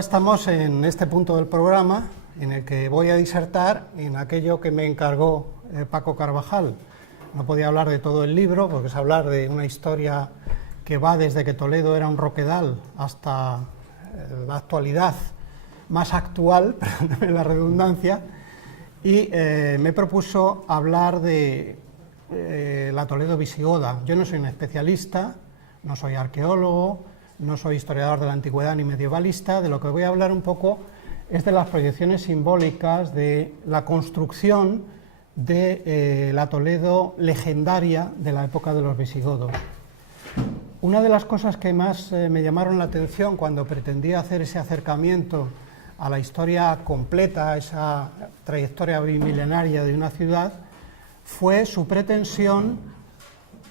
estamos en este punto del programa en el que voy a disertar en aquello que me encargó Paco Carvajal. No podía hablar de todo el libro porque es hablar de una historia que va desde que Toledo era un roquedal hasta la actualidad más actual, perdónenme la redundancia, y me propuso hablar de la Toledo visigoda. Yo no soy un especialista, no soy arqueólogo, no soy historiador de la antigüedad ni medievalista. De lo que voy a hablar un poco es de las proyecciones simbólicas de la construcción de la Toledo legendaria de la época de los visigodos. Una de las cosas que más me llamaron la atención cuando pretendía hacer ese acercamiento a la historia completa, a esa trayectoria bimilenaria de una ciudad, fue su pretensión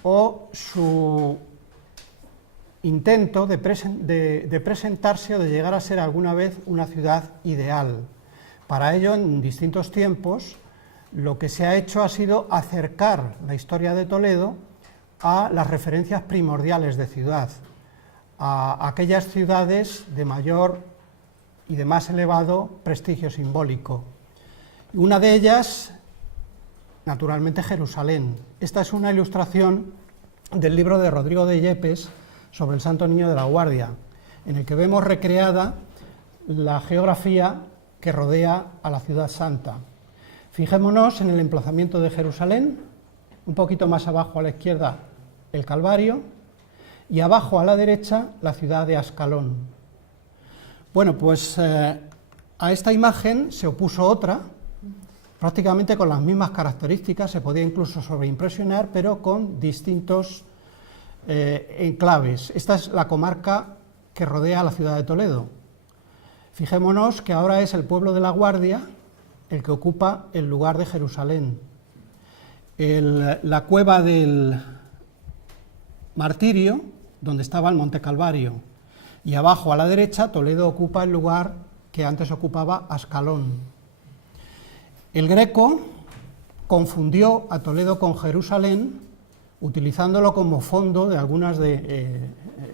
o su intento de presentarse o de llegar a ser alguna vez una ciudad ideal. Para ello, en distintos tiempos, lo que se ha hecho ha sido acercar la historia de Toledo a las referencias primordiales de ciudad, a aquellas ciudades de mayor y de más elevado prestigio simbólico. Una de ellas, naturalmente, Jerusalén. Esta es una ilustración del libro de Rodrigo de Yepes sobre el Santo Niño de la Guardia, en el que vemos recreada la geografía que rodea a la ciudad santa. Fijémonos en el emplazamiento de Jerusalén, un poquito más abajo a la izquierda el Calvario y abajo a la derecha la ciudad de Ascalón. Bueno, pues a esta imagen se opuso otra, prácticamente con las mismas características, se podía incluso sobreimpresionar, pero con distintos enclaves. Esta es la comarca que rodea a la ciudad de Toledo. Fijémonos que ahora es el pueblo de la Guardia el que ocupa el lugar de Jerusalén. La cueva del Martirio, donde estaba el Monte Calvario, y abajo a la derecha Toledo ocupa el lugar que antes ocupaba Ascalón. El Greco confundió a Toledo con Jerusalén, utilizándolo como fondo de algunas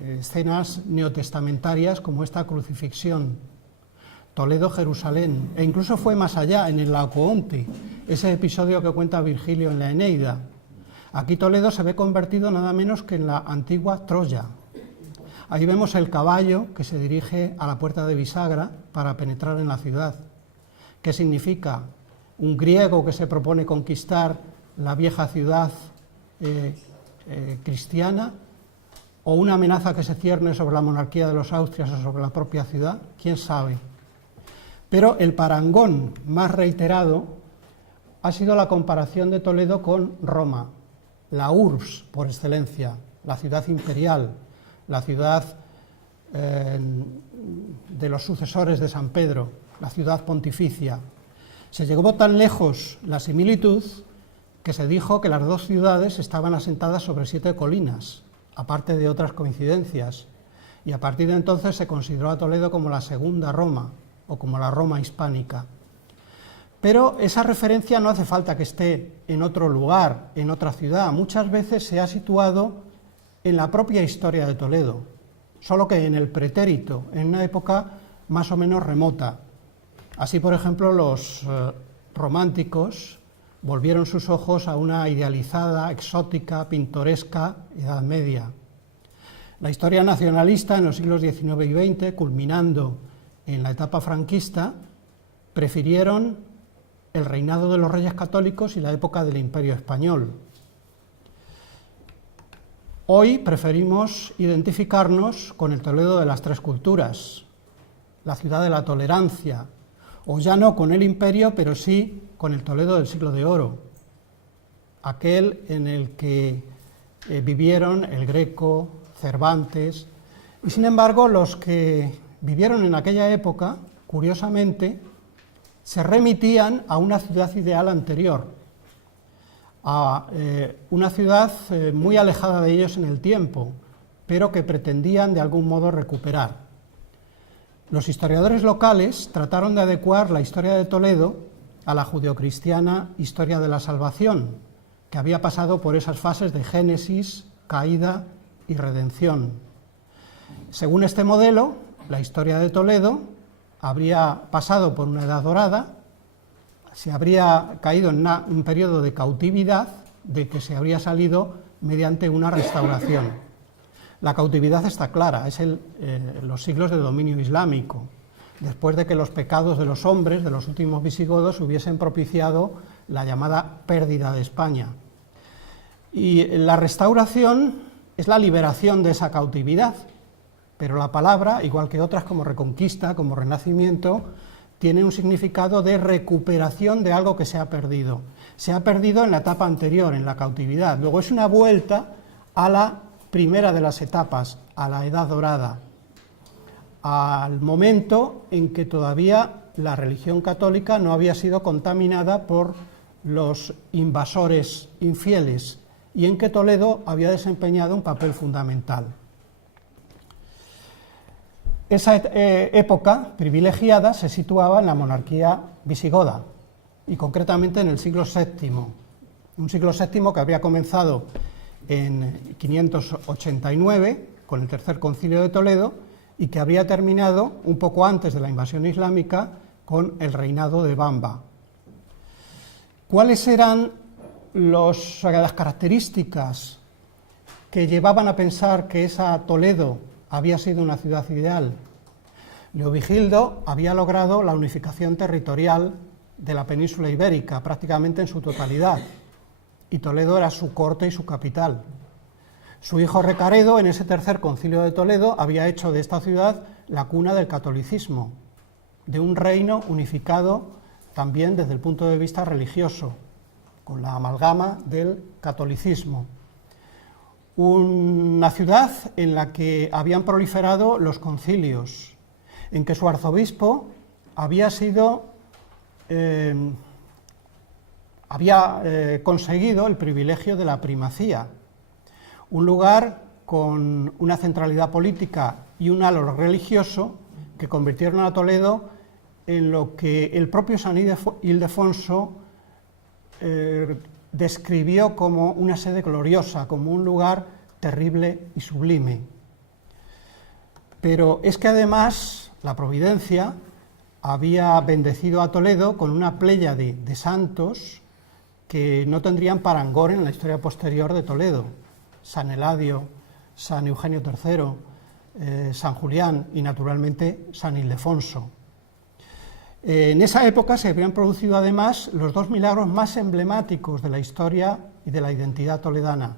escenas neotestamentarias como esta crucifixión. Toledo, Jerusalén, e incluso fue más allá, en el Laocoonte, ese episodio que cuenta Virgilio en la Eneida. Aquí Toledo se ve convertido nada menos que en la antigua Troya. Ahí vemos el caballo que se dirige a la puerta de bisagra para penetrar en la ciudad. ¿Qué significa? Un griego que se propone conquistar la vieja ciudad cristiana, o una amenaza que se cierne sobre la monarquía de los Austrias o sobre la propia ciudad, quién sabe. Pero el parangón más reiterado ha sido la comparación de Toledo con Roma, la urbs por excelencia, la ciudad imperial, la ciudad de los sucesores de San Pedro, la ciudad pontificia. Se llegó tan lejos la similitud que se dijo que las dos ciudades estaban asentadas sobre 7 colinas, aparte de otras coincidencias, y a partir de entonces se consideró a Toledo como la segunda Roma, o como la Roma hispánica. Pero esa referencia no hace falta que esté en otro lugar, en otra ciudad. Muchas veces se ha situado en la propia historia de Toledo, solo que en el pretérito, en una época más o menos remota. Así, por ejemplo, los románticos volvieron sus ojos a una idealizada, exótica, pintoresca Edad Media. La historia nacionalista en los siglos XIX y XX, culminando en la etapa franquista, prefirieron el reinado de los reyes católicos y la época del Imperio Español. Hoy preferimos identificarnos con el Toledo de las tres culturas, la ciudad de la tolerancia, o ya no con el imperio, pero sí con el Toledo del siglo de oro, aquel en el que vivieron el Greco, Cervantes, y sin embargo los que vivieron en aquella época, curiosamente, se remitían a una ciudad ideal anterior, a una ciudad muy alejada de ellos en el tiempo, pero que pretendían de algún modo recuperar. Los historiadores locales trataron de adecuar la historia de Toledo a la judeocristiana historia de la salvación, que había pasado por esas fases de génesis, caída y redención. Según este modelo, la historia de Toledo habría pasado por una edad dorada, se habría caído en un periodo de cautividad, de que se habría salido mediante una restauración. La cautividad está clara, es los siglos de dominio islámico, después de que los pecados de los hombres, de los últimos visigodos, hubiesen propiciado la llamada pérdida de España. Y la restauración es la liberación de esa cautividad, pero la palabra, igual que otras como reconquista, como renacimiento, tiene un significado de recuperación de algo que se ha perdido. Se ha perdido en la etapa anterior, en la cautividad. Luego es una vuelta a la primera de las etapas, a la Edad Dorada, al momento en que todavía la religión católica no había sido contaminada por los invasores infieles y en que Toledo había desempeñado un papel fundamental. Esa época privilegiada se situaba en la monarquía visigoda y concretamente en el siglo VII, un siglo VII que habría comenzado en 589 con el Tercer Concilio de Toledo y que habría terminado un poco antes de la invasión islámica con el reinado de Bamba. ¿Cuáles eran las características que llevaban a pensar que esa Toledo había sido una ciudad ideal? Leovigildo había logrado la unificación territorial de la península ibérica prácticamente en su totalidad, y Toledo era su corte y su capital. Su hijo Recaredo, en ese Tercer Concilio de Toledo, había hecho de esta ciudad la cuna del catolicismo, de un reino unificado también desde el punto de vista religioso, con la amalgama del catolicismo. Una ciudad en la que habían proliferado los concilios, en que su arzobispo había conseguido el privilegio de la primacía, un lugar con una centralidad política y un halo religioso que convirtieron a Toledo en lo que el propio San Ildefonso describió como una sede gloriosa, como un lugar terrible y sublime. Pero es que además la providencia había bendecido a Toledo con una pléyade de santos que no tendrían parangón en la historia posterior de Toledo: San Eladio, San Eugenio III, San Julián y naturalmente San Ildefonso. En esa época se habían producido además los dos milagros más emblemáticos de la historia y de la identidad toledana: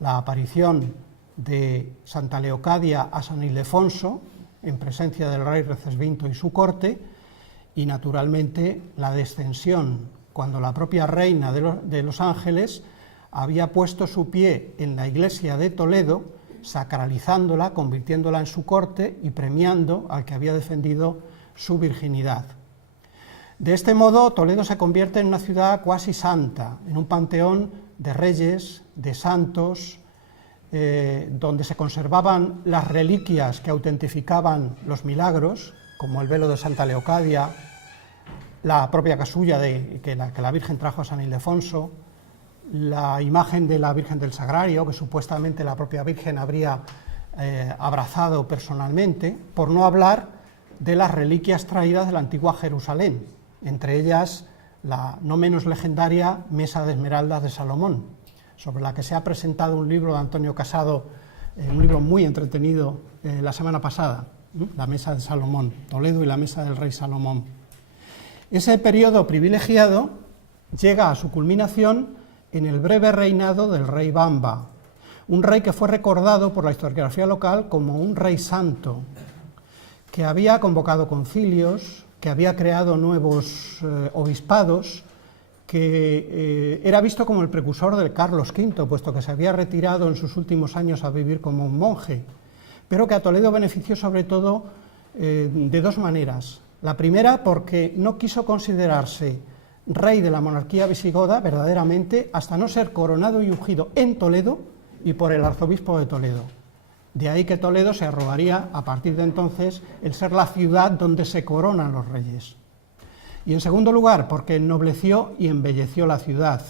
la aparición de Santa Leocadia a San Ildefonso en presencia del rey Recesvinto y su corte, y naturalmente la descensión, cuando la propia reina de los ángeles había puesto su pie en la iglesia de Toledo, sacralizándola, convirtiéndola en su corte y premiando al que había defendido su virginidad. De este modo, Toledo se convierte en una ciudad cuasi santa, en un panteón de reyes, de santos, donde se conservaban las reliquias que autentificaban los milagros, como el velo de Santa Leocadia, la propia casulla que la Virgen trajo a San Ildefonso, la imagen de la Virgen del Sagrario, que supuestamente la propia Virgen habría abrazado personalmente, por no hablar de las reliquias traídas de la antigua Jerusalén, entre ellas la no menos legendaria Mesa de Esmeraldas de Salomón, sobre la que se ha presentado un libro de Antonio Casado, un libro muy entretenido la semana pasada, la Mesa de Salomón, Toledo y la Mesa del Rey Salomón. Ese periodo privilegiado llega a su culminación en el breve reinado del rey Bamba, un rey que fue recordado por la historiografía local como un rey santo, que había convocado concilios, que había creado nuevos obispados, que era visto como el precursor de Carlos V, puesto que se había retirado en sus últimos años a vivir como un monje, pero que a Toledo benefició sobre todo de dos maneras. La primera, porque no quiso considerarse rey de la monarquía visigoda verdaderamente hasta no ser coronado y ungido en Toledo y por el arzobispo de Toledo. De ahí que Toledo se arrogaría a partir de entonces el ser la ciudad donde se coronan los reyes. Y en segundo lugar, porque ennobleció y embelleció la ciudad,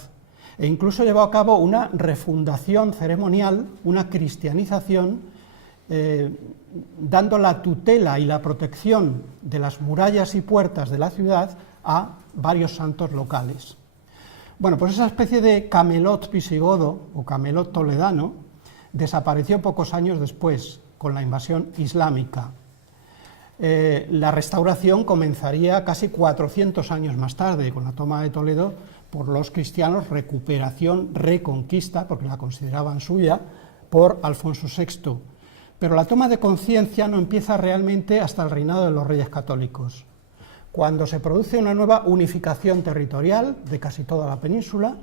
e incluso llevó a cabo una refundación ceremonial, una cristianización, dando la tutela y la protección de las murallas y puertas de la ciudad a varios santos locales. Bueno, pues esa especie de camelot visigodo o camelot toledano desapareció pocos años después, con la invasión islámica. La restauración comenzaría casi 400 años más tarde, con la toma de Toledo por los cristianos, recuperación, reconquista, porque la consideraban suya, por Alfonso VI. Pero la toma de conciencia no empieza realmente hasta el reinado de los Reyes Católicos, cuando se produce una nueva unificación territorial de casi toda la península,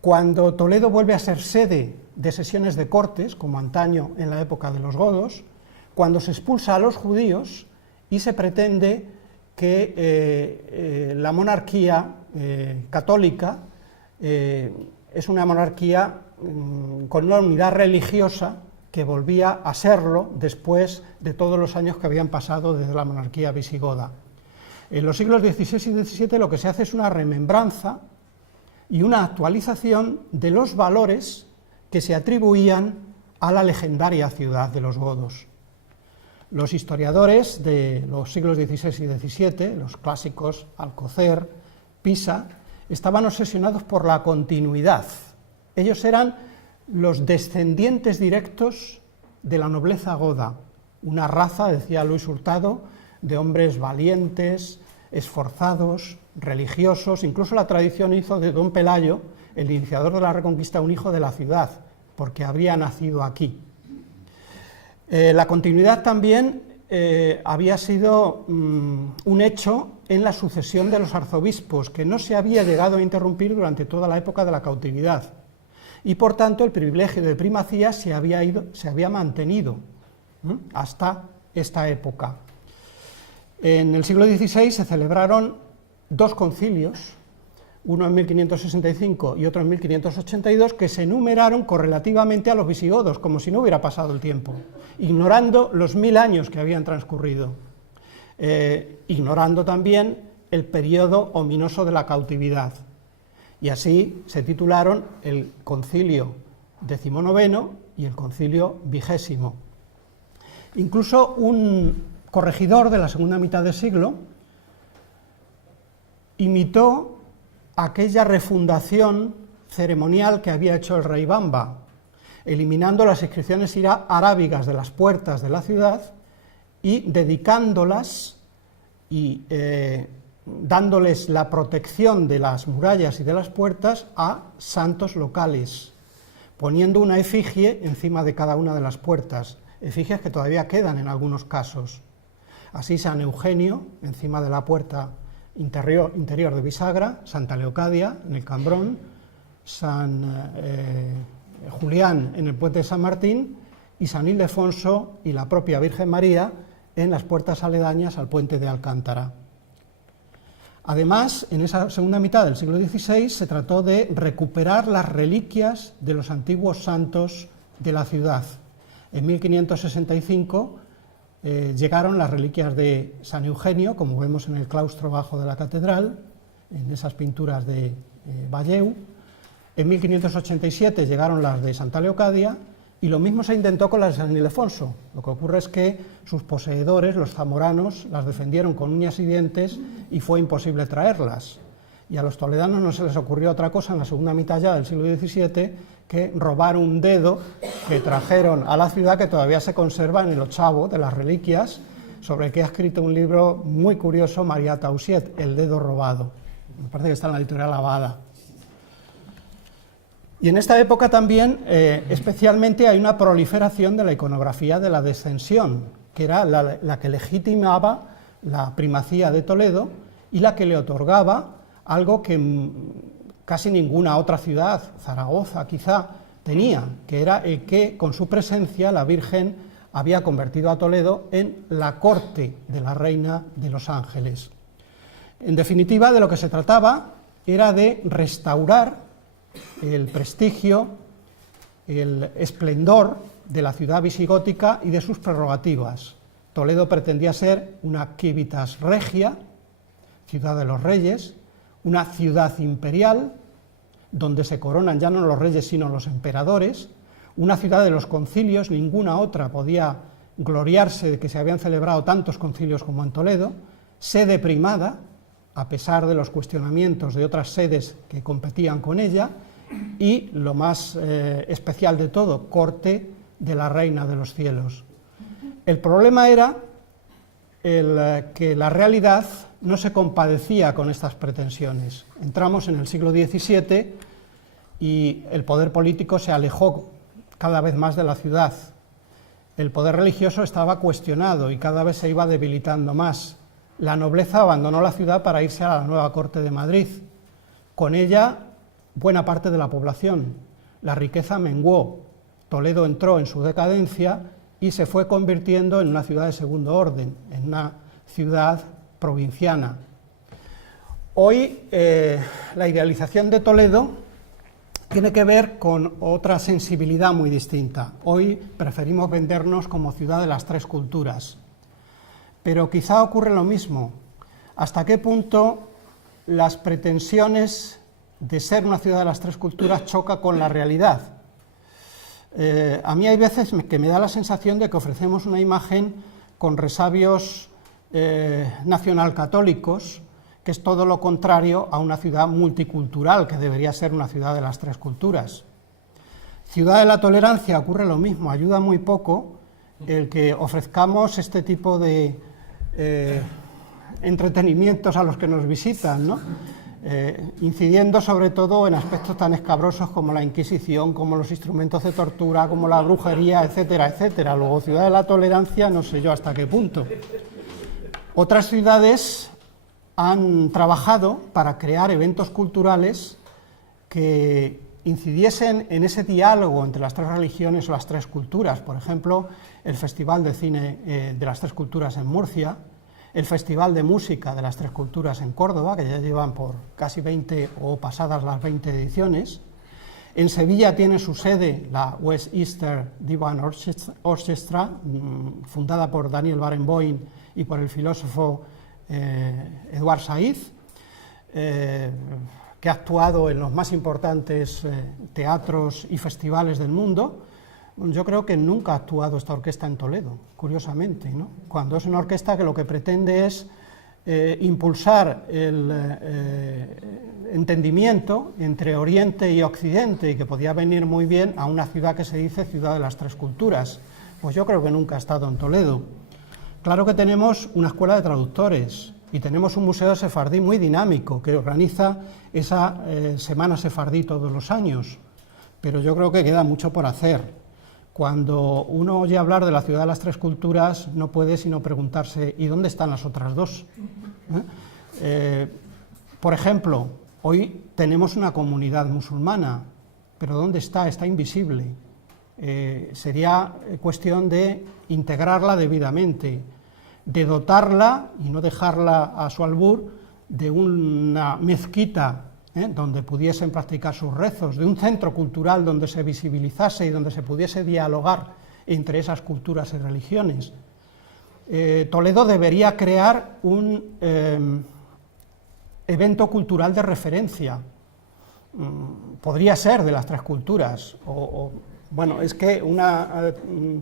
cuando Toledo vuelve a ser sede de sesiones de cortes, como antaño en la época de los godos, cuando se expulsa a los judíos y se pretende que la monarquía católica es una monarquía con una unidad religiosa que volvía a serlo después de todos los años que habían pasado desde la monarquía visigoda. En los siglos XVI y XVII lo que se hace es una remembranza y una actualización de los valores que se atribuían a la legendaria ciudad de los godos. Los historiadores de los siglos XVI y XVII, los clásicos Alcocer, Pisa, estaban obsesionados por la continuidad. Ellos eran los descendientes directos de la nobleza goda, una raza, decía Luis Hurtado, de hombres valientes, esforzados, religiosos. Incluso la tradición hizo de don Pelayo, el iniciador de la Reconquista, un hijo de la ciudad, porque habría nacido aquí. La continuidad también había sido un hecho en la sucesión de los arzobispos, que no se había llegado a interrumpir durante toda la época de la cautividad, y por tanto el privilegio de primacía se había mantenido hasta esta época. En el siglo XVI se celebraron dos concilios, uno en 1565 y otro en 1582, que se enumeraron correlativamente a los visigodos, como si no hubiera pasado el tiempo, ignorando los 1000 años que habían transcurrido, ignorando también el periodo ominoso de la cautividad. Y así se titularon el concilio XIX y el concilio XX. Incluso un corregidor de la segunda mitad del siglo imitó aquella refundación ceremonial que había hecho el rey Bamba, eliminando las inscripciones arábigas de las puertas de la ciudad y dedicándolas y dándoles la protección de las murallas y de las puertas a santos locales, poniendo una efigie encima de cada una de las puertas, efigies que todavía quedan en algunos casos. Así San Eugenio, encima de la puerta interior de bisagra, Santa Leocadia en el Cambrón, San Julián en el puente de San Martín y San Ildefonso y la propia Virgen María en las puertas aledañas al puente de Alcántara. Además, en esa segunda mitad del siglo XVI se trató de recuperar las reliquias de los antiguos santos de la ciudad. En 1565 llegaron las reliquias de San Eugenio, como vemos en el claustro bajo de la catedral, en esas pinturas de Valleu. En 1587 llegaron las de Santa Leocadia, y lo mismo se intentó con las de San Ildefonso. Lo que ocurre es que sus poseedores, los zamoranos, las defendieron con uñas y dientes y fue imposible traerlas. Y a los toledanos no se les ocurrió otra cosa en la segunda mitad ya del siglo XVII que robar un dedo que trajeron a la ciudad, que todavía se conserva en el ochavo de las reliquias, sobre el que ha escrito un libro muy curioso María Tausiet, El dedo robado. Me parece que está en la editorial Abada. Y en esta época también, especialmente, hay una proliferación de la iconografía de la Descensión, que era la que legitimaba la primacía de Toledo y la que le otorgaba algo que casi ninguna otra ciudad, Zaragoza quizá, tenía, que era el que con su presencia la Virgen había convertido a Toledo en la corte de la Reina de los Ángeles. En definitiva, de lo que se trataba era de restaurar el prestigio, el esplendor de la ciudad visigótica y de sus prerrogativas. Toledo pretendía ser una civitas regia, ciudad de los reyes, una ciudad imperial, donde se coronan ya no los reyes sino los emperadores, una ciudad de los concilios, ninguna otra podía gloriarse de que se habían celebrado tantos concilios como en Toledo, sede primada, a pesar de los cuestionamientos de otras sedes que competían con ella, y lo más especial de todo, corte de la Reina de los Cielos. El problema era que la realidad no se compadecía con estas pretensiones. Entramos en el siglo XVII y el poder político se alejó cada vez más de la ciudad. El poder religioso estaba cuestionado y cada vez se iba debilitando más. La nobleza abandonó la ciudad para irse a la nueva corte de Madrid. Con ella, buena parte de la población. La riqueza menguó. Toledo entró en su decadencia y se fue convirtiendo en una ciudad de segundo orden, en una ciudad provinciana. Hoy la idealización de Toledo tiene que ver con otra sensibilidad muy distinta. Hoy preferimos vendernos como ciudad de las tres culturas, pero quizá ocurre lo mismo. ¿Hasta qué punto las pretensiones de ser una ciudad de las tres culturas choca con la realidad? A mí hay veces que me da la sensación de que ofrecemos una imagen con resabios nacionalcatólicos, que es todo lo contrario a una ciudad multicultural, que debería ser una ciudad de las tres culturas. Ciudad de la tolerancia ocurre lo mismo, ayuda muy poco el que ofrezcamos este tipo de entretenimientos a los que nos visitan, ¿no? Incidiendo sobre todo en aspectos tan escabrosos como la Inquisición, como los instrumentos de tortura, como la brujería, etcétera, etcétera. Luego, ciudad de la tolerancia, no sé yo hasta qué punto. Otras ciudades han trabajado para crear eventos culturales que incidiesen en ese diálogo entre las tres religiones o las tres culturas. Por ejemplo, el Festival de Cine de las Tres Culturas en Murcia, el Festival de Música de las Tres Culturas en Córdoba, que ya llevan por casi 20 o pasadas las 20 ediciones. En Sevilla tiene su sede la Westminster Divine Orchestra, fundada por Daniel Barenboim y por el filósofo Edward Said, que ha actuado en los más importantes teatros y festivales del mundo. Yo creo que nunca ha actuado esta orquesta en Toledo, curiosamente, ¿no? Cuando es una orquesta que lo que pretende es impulsar el entendimiento entre Oriente y Occidente, y que podía venir muy bien a una ciudad que se dice ciudad de las tres culturas. Pues yo creo que nunca ha estado en Toledo. Claro que tenemos una escuela de traductores y tenemos un museo sefardí muy dinámico que organiza esa semana sefardí todos los años, pero yo creo que queda mucho por hacer. Cuando uno oye hablar de la ciudad de las tres culturas, no puede sino preguntarse, ¿y dónde están las otras dos? Por ejemplo, hoy tenemos una comunidad musulmana, pero ¿dónde está? Está invisible. Sería cuestión de integrarla debidamente, de dotarla y no dejarla a su albur de una mezquita donde pudiesen practicar sus rezos, de un centro cultural donde se visibilizase y donde se pudiese dialogar entre esas culturas y religiones. Toledo debería crear un evento cultural de referencia, podría ser de las tres culturas, bueno, es que una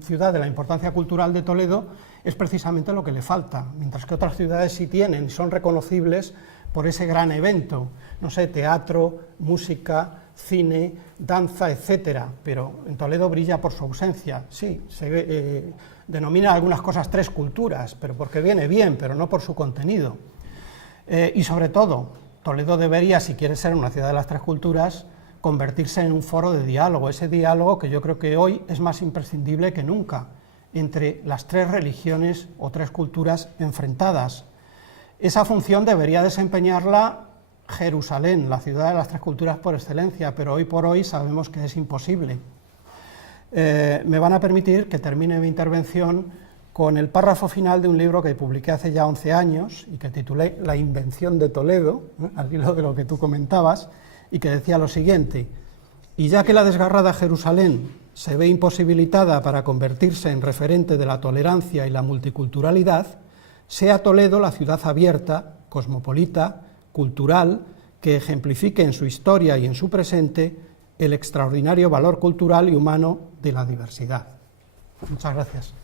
ciudad de la importancia cultural de Toledo es precisamente lo que le falta, mientras que otras ciudades sí tienen y son reconocibles por ese gran evento, no sé, teatro, música, cine, danza, etcétera, pero en Toledo brilla por su ausencia. Sí, se denomina algunas cosas tres culturas, pero porque viene bien, pero no por su contenido. Y sobre todo, Toledo debería, si quiere ser una ciudad de las tres culturas, convertirse en un foro de diálogo, ese diálogo que yo creo que hoy es más imprescindible que nunca, entre las tres religiones o tres culturas enfrentadas. Esa función debería desempeñarla Jerusalén, la ciudad de las tres culturas por excelencia, pero hoy por hoy sabemos que es imposible. Me van a permitir que termine mi intervención con el párrafo final de un libro que publiqué hace ya 11 años y que titulé La invención de Toledo, al hilo de lo que tú comentabas, y que decía lo siguiente: y ya que la desgarrada Jerusalén se ve imposibilitada para convertirse en referente de la tolerancia y la multiculturalidad, sea Toledo la ciudad abierta, cosmopolita, cultural, que ejemplifique en su historia y en su presente el extraordinario valor cultural y humano de la diversidad. Muchas gracias.